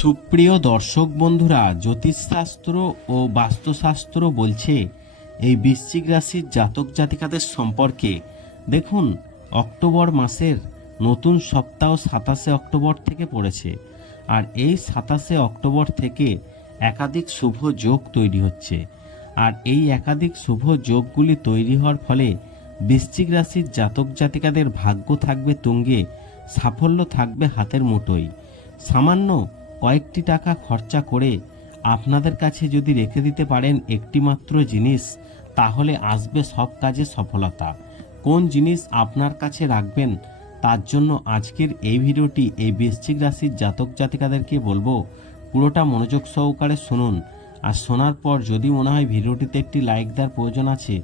সুপ্রিয় দর্শক বন্ধুরা, জ্যোতিষশাস্ত্র ও বাস্তুশাস্ত্র বলছে, এই বৃশ্চিক রাশির জাতক জাতিকাদের সম্পর্কে। দেখুন, অক্টোবর মাসের নতুন সপ্তাহ সাতাশে অক্টোবর থেকে পড়েছে, আর এই সাতাশে অক্টোবর থেকে একাধিক শুভ যোগ তৈরি হচ্ছে। আর এই একাধিক শুভ যোগগুলি তৈরি হওয়ার ফলে বৃশ্চিক রাশির জাতক জাতিকাদের ভাগ্য থাকবে তুঙ্গে, সাফল্য থাকবে হাতের মুঠোয়। সামান্য কয়েকটি টাকা খরচা করে আপনাদের কাছে যদি রেখে দিতে পারেন একটিমাত্র জিনিস, তাহলে আসবে সব কাজে সফলতা। কোন জিনিস আপনার কাছে রাখবেন, তার জন্য আজকের এই ভিডিওটি এই বৃশ্চিক রাশির জাতক জাতিকাদেরকে বলব, পুরোটা মনোযোগ সহকারে শুনুন। আর শোনার পর যদি মনে হয় ভিডিওটিতে একটি লাইক দেওয়ার প্রয়োজন আছে,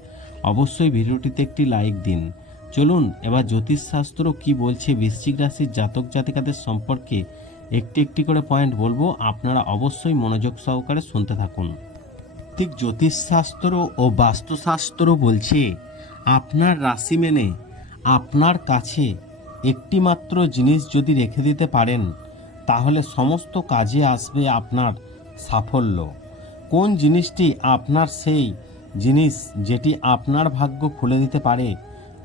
অবশ্যই ভিডিওটিতে একটি লাইক দিন। চলুন, এবার জ্যোতিষশাস্ত্র কি বলছে বৃশ্চিক রাশির জাতক জাতিকাদের সম্পর্কে একটি একটি করে পয়েন্ট বলব, আপনারা অবশ্যই মনোযোগ সহকারে শুনতে থাকুন। ঠিক জ্যোতিষশাস্ত্র ও বাস্তুশাস্ত্র বলছে, আপনার রাশি মেনে আপনার কাছে একটি মাত্র জিনিস যদি রেখে দিতে পারেন, তাহলে সমস্ত কাজে আসবে আপনার সাফল্য। কোন জিনিসটি আপনার সেই জিনিস যেটি আপনার ভাগ্য খুলে দিতে পারে,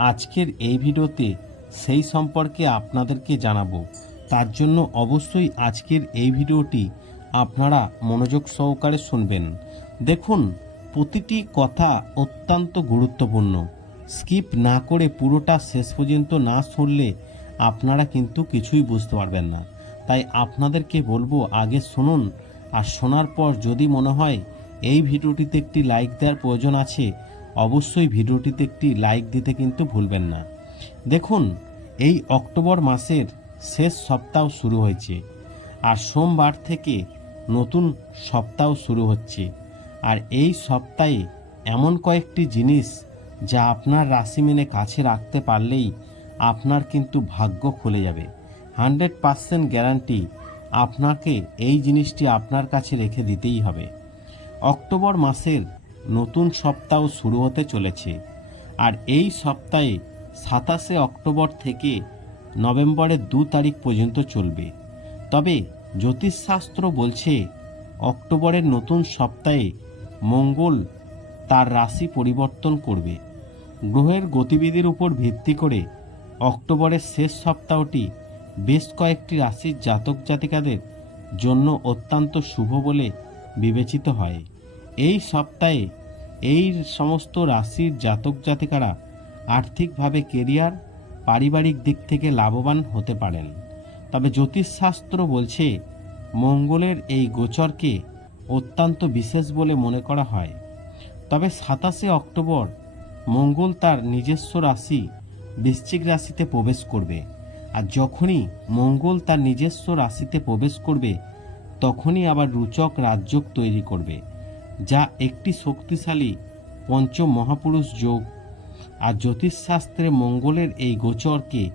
আজকের এই ভিডিওতে সেই সম্পর্কে আপনাদেরকে জানাব। তার জন্য অবশ্যই আজকের এই ভিডিওটি আপনারা মনোযোগ সহকারে শুনবেন। দেখুন, প্রতিটি কথা অত্যন্ত গুরুত্বপূর্ণ। স্কিপ না করে পুরোটা শেষ পর্যন্ত না শুনলে আপনারা কিন্তু কিছুই বুঝতে পারবেন না। তাই আপনাদেরকে বলব, আগে শুনুন আর শোনার পর যদি মনে হয় এই ভিডিওটিতে একটি লাইক দেওয়ার প্রয়োজন আছে, অবশ্যই ভিডিওটিতে একটি লাইক দিতে কিন্তু ভুলবেন না। দেখুন, এই অক্টোবর মাসের শেষ সপ্তাহ শুরু হয়েছে আর সোমবার থেকে নতুন সপ্তাহ শুরু হচ্ছে। আর এই সপ্তাহে এমন কয়েকটি জিনিস যা আপনার রাশি মেনে কাছে রাখতে পারলেই আপনার কিন্তু ভাগ্য খুলে যাবে। হান্ড্রেড পার্সেন্ট গ্যারান্টি আপনাকে এই জিনিসটি আপনার কাছে রেখে দিতেই হবে। অক্টোবর মাসের নতুন সপ্তাহ শুরু হতে চলেছে। আর এই সপ্তাহে সাতাশে অক্টোবর থেকে নভেম্বরের দু তারিখ পর্যন্ত চলবে। তবে জ্যোতিষশাস্ত্র বলছে, অক্টোবরের নতুন সপ্তাহে মঙ্গল তার রাশি পরিবর্তন করবে। গ্রহের গতিবিধির উপর ভিত্তি করে অক্টোবরের শেষ সপ্তাহটি বেশ কয়েকটি রাশির জাতক জাতিকাদের জন্য অত্যন্ত শুভ বলে বিবেচিত হয়। এই সপ্তাহে এই সমস্ত রাশির জাতক জাতিকারা আর্থিকভাবে কেরিয়ার পারিবারিক দিক থেকে লাভবান হতে পারেন। তবে জ্যোতিষশাস্ত্র বলছে, মঙ্গলের এই গোচরকে অত্যন্ত বিশেষ বলে মনে করা হয়। তবে সাতাশে অক্টোবর মঙ্গল তার নিজস্ব রাশি, বৃশ্চিক রাশিতে প্রবেশ করবে। আর যখনই মঙ্গল তার নিজস্ব রাশিতে প্রবেশ করবে, তখনই আবার রুচক রাজযোগ তৈরি করবে, যা একটি শক্তিশালী পঞ্চ মহাপুরুষ যোগ আর জ্যোতিষশাস্ত্রে মঙ্গলের এই গোচরকে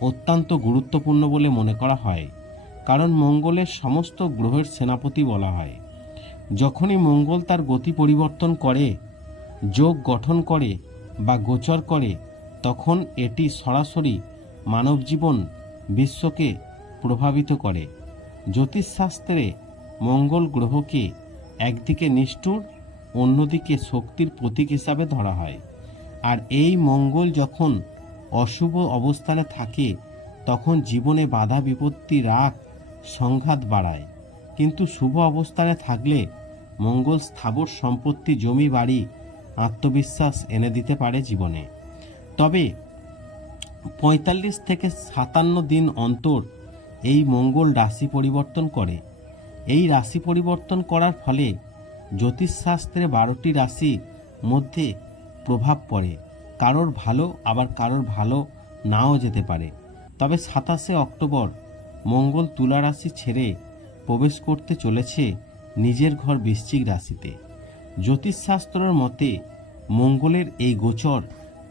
অত্যন্ত গুরুত্বপূর্ণ বলে মনে করা হয়, কারণ মঙ্গলের সমস্ত গ্রহের সেনাপতি বলা হয়। যখনই মঙ্গল তার গতি পরিবর্তন করে, যোগ গঠন করে বা গোচর করে, তখন এটি সরাসরি মানব জীবন বিশ্বকে প্রভাবিত করে। জ্যোতিষশাস্ত্রে মঙ্গল গ্রহকে একদিকে নিষ্ঠুর, অন্যদিকে শক্তির প্রতীক হিসাবে ধরা হয়। আর এই মঙ্গল যখন অশুভ অবস্থানে থাকে, তখন জীবনে বাধা বিপত্তি রাগ, সংঘাত বাড়ায়। কিন্তু শুভ অবস্থানে থাকলে মঙ্গল স্থাবর সম্পত্তি, জমি, বাড়ি, আত্মবিশ্বাস এনে দিতে পারে জীবনে। তবে পঁয়তাল্লিশ থেকে সাতান্ন দিন অন্তর এই মঙ্গল রাশি পরিবর্তন করে। এই রাশি পরিবর্তন করার ফলে জ্যোতিষশাস্ত্রে বারোটি রাশি মধ্যে প্রভাব পড়ে। কারোর ভালো, আবার কারোর ভালো নাও যেতে পারে। তবে সাতাশে অক্টোবর মঙ্গল তুলা রাশি ছেড়ে প্রবেশ করতে চলেছে নিজের ঘর বৃশ্চিক রাশিতে। জ্যোতিষশাস্ত্রের মতে, মঙ্গলের এই গোচর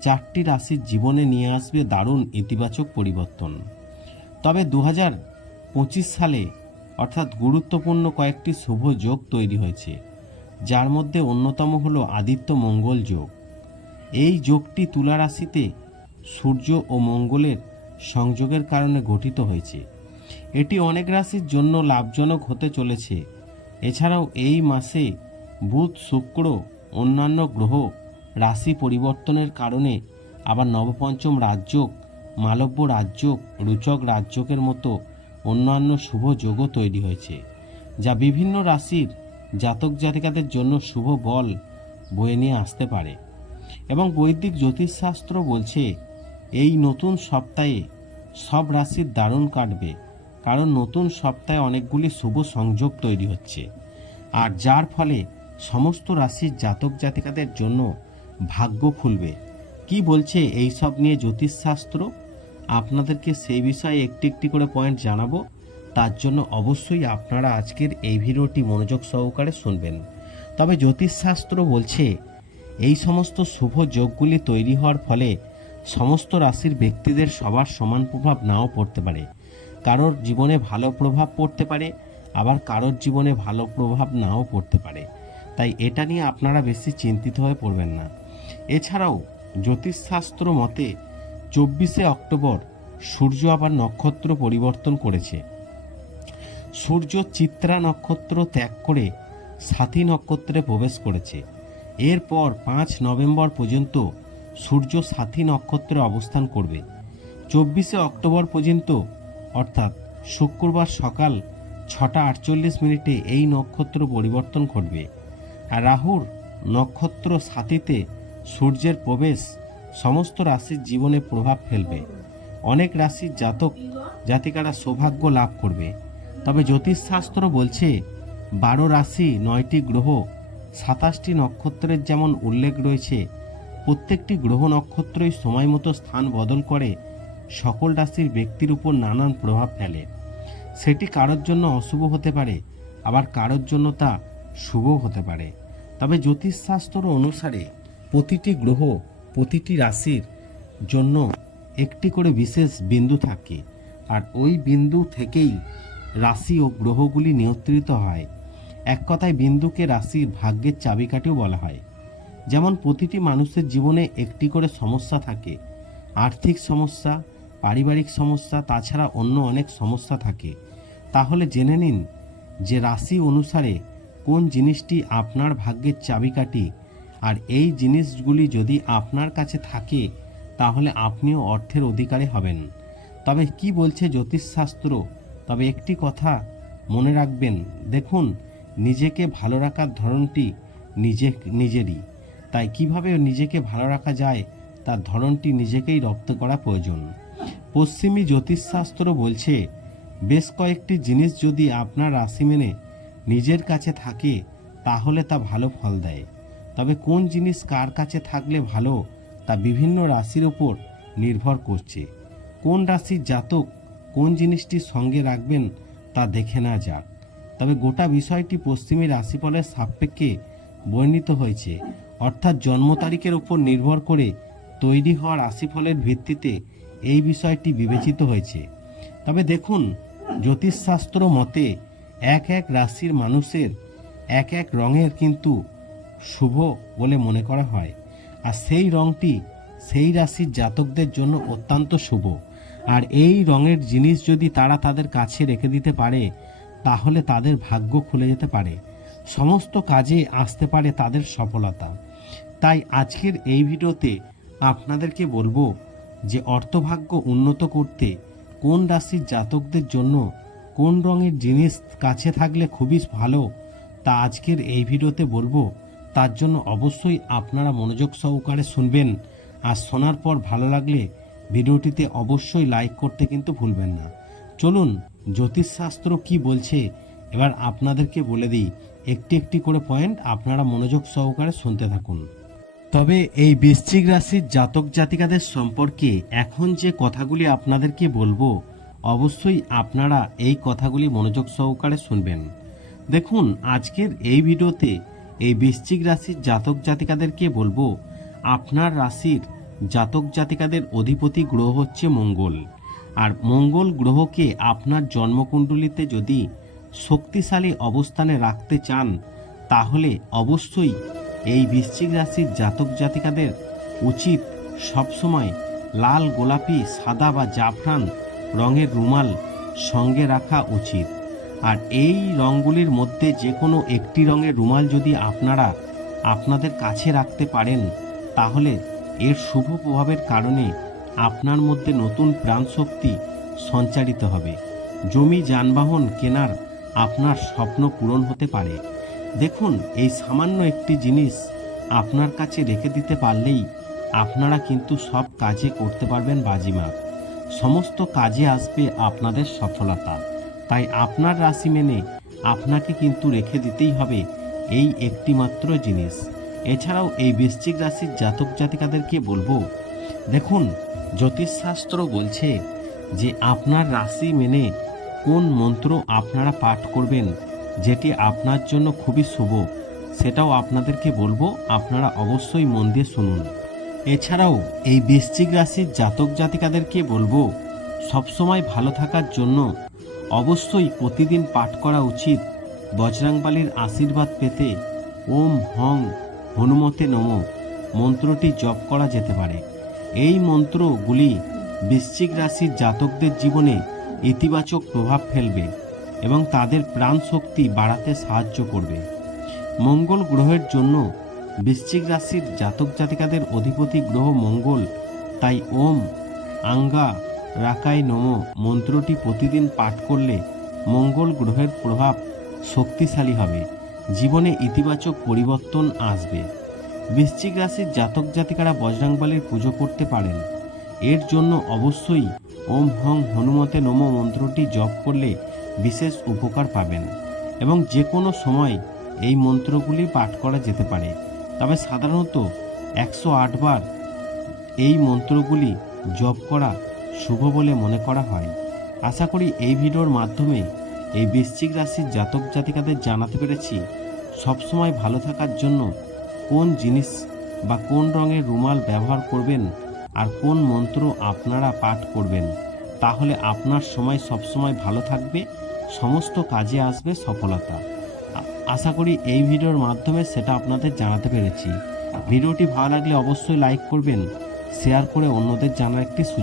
চারটি রাশির জীবনে নিয়ে আসবে দারুণ ইতিবাচক পরিবর্তন। তবে দু সালে অর্থাৎ গুরুত্বপূর্ণ কয়েকটি শুভ যোগ তৈরি হয়েছে, যার মধ্যে অন্যতম হল আদিত্য মঙ্গল যোগ। এই যোগটি তুলা রাশিতে সূর্য ও মঙ্গলের সংযোগের কারণে গঠিত হয়েছে। এটি অনেক রাশির জন্য লাভজনক হতে চলেছে। এছাড়াও এই মাসে বুধ, শুক্র, অন্যান্য গ্রহ রাশি পরিবর্তনের কারণে আবার নবপঞ্চম রাজযোগ, মালব্য রাজযোগ, রুচক রাজযোগের মতো অন্যান্য শুভ যোগও তৈরি হয়েছে, যা বিভিন্ন রাশির জাতক জাতিকাদের জন্য শুভ বল বয়ে নিয়ে আসতে পারে। এবং বৈদিক জ্যোতিষশাস্ত্র বলছে, এই নতুন সপ্তাহে সব রাশির দারুণ কাটবে, কারণ নতুন সপ্তাহে অনেকগুলি শুভ সংযোগ তৈরি হচ্ছে। আর যার ফলে সমস্ত রাশির জাতক জাতিকাদের জন্য ভাগ্য খুলবে। কি বলছে এই সব নিয়ে জ্যোতিষশাস্ত্র? আপনাদেরকে সেই বিষয়ে একটি একটি করে পয়েন্ট জানাব। তার জন্য অবশ্যই আপনারা আজকের এই ভিডিওটি মনোযোগ সহকারে শুনবেন। তবে জ্যোতিষশাস্ত্র বলছে এই সমস্ত শুভ যোগগুলি তৈরি হওয়ার ফলে সমস্ত রাশির ব্যক্তিদের সবার সমান প্রভাব নাও পড়তে পারে। কারোর জীবনে ভালো প্রভাব পড়তে পারে, আবার কারোর জীবনে ভালো প্রভাব নাও পড়তে পারে। তাই এটা নিয়ে আপনারা বেশি চিন্তিত হয়ে পড়বেন না। এছাড়াও জ্যোতিষশাস্ত্র মতে চব্বিশে অক্টোবর সূর্য আবার নক্ষত্র পরিবর্তন করেছে। সূর্য চিত্রা নক্ষত্র ত্যাগ করে সাথী নক্ষত্রে প্রবেশ করেছে। এরপর পাঁচ নভেম্বর পর্যন্ত সূর্য সাথী নক্ষত্রে অবস্থান করবে। চব্বিশে অক্টোবর পর্যন্ত, অর্থাৎ শুক্রবার সকাল ছটা আটচল্লিশ মিনিটে এই নক্ষত্র পরিবর্তন ঘটবে। আর রাহুর নক্ষত্র সাথীতে সূর্যের প্রবেশ সমস্ত রাশির জীবনে প্রভাব ফেলবে। অনেক রাশির জাতক জাতিকারা সৌভাগ্য লাভ করবে। তবে জ্যোতিষশাস্ত্র বলছে, বারো রাশি নয়টি গ্রহ সাতাশটি নক্ষত্রের যেমন উল্লেখ রয়েছে, প্রত্যেকটি গ্রহ নক্ষত্রই সময় মতো স্থান বদল করে সকল রাশির ব্যক্তির উপর নানান প্রভাব ফেলে। সেটি কারোর জন্য অশুভ হতে পারে, আবার কারোর জন্য তা শুভ হতে পারে। তবে জ্যোতিষশাস্ত্র অনুসারে প্রতিটি গ্রহ প্রতিটি রাশির জন্য একটি করে বিশেষ বিন্দু থাকে, আর ওই বিন্দু থেকেই রাশি ও গ্রহগুলি নিয়ন্ত্রিত হয়। এক কথায় বিন্দুকে রাশির ভাগ্যের চাবিকাঠিও বলা হয়। যেমন প্রতিটি মানুষের জীবনে একটি করে সমস্যা থাকে। আর্থিক সমস্যা, পারিবারিক সমস্যা, তাছাড়া অন্য অনেক সমস্যা থাকে। তাহলে জেনে নিন যে রাশি অনুসারে কোন জিনিসটি আপনার ভাগ্যের চাবিকাঠি। আর এই জিনিসগুলি যদি আপনার কাছে থাকে, তাহলে আপনিও অর্থের অধিকারী হবেন। তবে কি বলছে জ্যোতিষশাস্ত্র? তবে একটি কথা মনে রাখবেন। দেখুন নিজেকে ভালো রাখার ধরনটি নিজে, নিজেরই। তাই কীভাবে নিজেকে ভালো রাখা যায়, তার ধরনটি নিজেকেই রপ্ত করা প্রয়োজন। পশ্চিমী জ্যোতিষশাস্ত্র বলছে, বেশ কয়েকটি জিনিস যদি আপনার রাশি মেনে নিজের কাছে থাকে, তাহলে তা ভালো ফল দেয়। তবে কোন জিনিস কার কাছে থাকলে ভালো, তা বিভিন্ন রাশির ওপর নির্ভর করছে। কোন রাশির জাতক কোন জিনিসটি সঙ্গে রাখবেন, তা দেখে না যাক। তবে গোটা বিষয়টি পশ্চিমী রাশিফলের সাপেক্ষে বর্ণিত হয়েছে। অর্থাৎ জন্ম তারিখের উপর নির্ভর করে তৈরি হওয়া রাশিফলের ভিত্তিতে এই বিষয়টি বিবেচিত হয়েছে। তবে দেখুন, জ্যোতিষশাস্ত্র মতে এক এক রাশির মানুষের এক এক রঙের কিন্তু শুভ বলে মনে করা হয়। আর সেই রঙটি সেই রাশির জাতকদের জন্য অত্যন্ত শুভ। আর এই রঙের জিনিস যদি তারা তাদের কাছে রেখে দিতে পারে তাহলে তাদের ভাগ্য খুলে যেতে পারে। সমস্ত কাজে আসতে পারে তাদের সফলতা। তাই আজকের এই ভিডিওতে আপনাদেরকে বলব যে অর্থভাগ্য উন্নত করতে কোন রাশির জাতকদের জন্য কোন রঙের জিনিস কাছে থাকলে খুবই ভালো তা আজকের এই ভিডিওতে বলব। তার জন্য অবশ্যই আপনারা মনোযোগ সহকারে শুনবেন। আর শোনার পর ভালো লাগলে ভিডিওটিতে অবশ্যই লাইক করতে কিন্তু ভুলবেন না। চলুন জ্যোতিষশাস্ত্র কি বলছে? এবার আপনাদেরকে বলে দিই, একটি একটি করে পয়েন্ট আপনারা মনোযোগ সহকারে শুনতে থাকুন। তবে এই বৃশ্চিক রাশির জাতক জাতিকাদের সম্পর্কে এখন যে কথাগুলি আপনাদেরকে বলব, অবশ্যই আপনারা এই কথাগুলি মনোযোগ সহকারে শুনবেন। দেখুন, আজকের এই ভিডিওতে এই বৃশ্চিক রাশির জাতক জাতিকাদেরকে বলব, আপনার রাশির জাতক জাতিকাদের অধিপতি গ্রহ হচ্ছে মঙ্গল। আর মঙ্গল গ্রহকে আপনার জন্মকুণ্ডলিতে যদি শক্তিশালী অবস্থানে রাখতে চান, তাহলে অবশ্যই এই বৃশ্চিক রাশির জাতক জাতিকাদের উচিত সবসময় লাল গোলাপি, সাদা বা জাফরান রঙের রুমাল সঙ্গে রাখা উচিত। আর এই রঙগুলির মধ্যে যে কোনো একটি রঙের রুমাল যদি আপনারা আপনাদের কাছে রাখতে পারেন, তাহলে এর শুভ প্রভাবের কারণে আপনার মধ্যে নতুন প্রাণশক্তি সঞ্চারিত হবে। জমি, যানবাহন কেনার আপনার স্বপ্ন পূরণ হতে পারে। দেখুন, এই সামান্য একটি জিনিস আপনার কাছে রেখে দিতে পারলেই আপনারা কিন্তু সব কাজে করতে পারবেন বাজিমাত। সমস্ত কাজে আসবে আপনাদের সফলতা। তাই আপনার রাশি মেনে আপনাকে কিন্তু রেখে দিতেই হবে এই একটি মাত্র জিনিস। এছাড়াও এই বৃশ্চিক রাশির জাতক জাতিকাদেরকে বলব, দেখুন জ্যোতিষশাস্ত্র বলছে যে আপনার রাশি মেনে কোন মন্ত্র আপনারা পাঠ করবেন, যেটি আপনার জন্য খুবই শুভ, সেটাও আপনাদেরকে বলব, আপনারা অবশ্যই মন দিয়ে শুনুন। এছাড়াও এই বৃশ্চিক রাশির জাতক জাতিকাদেরকে বলব, সবসময় ভালো থাকার জন্য অবশ্যই প্রতিদিন পাঠ করা উচিত, বজরাংবালির আশীর্বাদ পেতে। ওম হং, হনুমতে নম। মন্ত্রটি জপ করা যেতে পারে। এই মন্ত্রগুলি বৃশ্চিক রাশির জাতকদের জীবনে ইতিবাচক প্রভাব ফেলবে এবং তাদের প্রাণ শক্তি বাড়াতে সাহায্য করবে। মঙ্গল গ্রহের জন্য বৃশ্চিক রাশির জাতক জাতিকাদের অধিপতি গ্রহ মঙ্গল, তাই ওম, আঙ্গা, রাকাই নম মন্ত্রটি প্রতিদিন পাঠ করলে মঙ্গল গ্রহের প্রভাব শক্তিশালী হবে। জীবনে ইতিবাচক পরিবর্তন আসবে। বৃশ্চিক রাশির জাতক জাতিকারা বজরাংবালির পুজো করতে পারেন। এর জন্য অবশ্যই ওম হং হনুমতে নম মন্ত্রটি জপ করলে বিশেষ উপকার পাবেন এবং যে কোনো সময় এই মন্ত্রগুলি পাঠ করা যেতে পারে। তবে সাধারণত একশো বার এই মন্ত্রগুলি জপ করা শুভ বলে মনে করা হয়। আশা করি এই ভিডিওর মাধ্যমে এই বৃশ্চিক রাশির জাতক জাতিকাদের জানাতে পেরেছি। সবসময় ভালো থাকার জন্য কোন জিনিস বা কোন রঙের রুমাল ব্যবহার করবেন আর কোন মন্ত্র আপনারা পাঠ করবেন, তাহলে আপনার সময় সবসময় ভালো থাকবে, সমস্ত কাজে আসবে সফলতা। আশা করি এই ভিডিওর মাধ্যমে সেটা আপনাদের জানাতে পেরেছি। ভিডিওটি ভালো লাগলে অবশ্যই লাইক করবেন, শেয়ার করে অন্যদের জানার একটি সুযোগ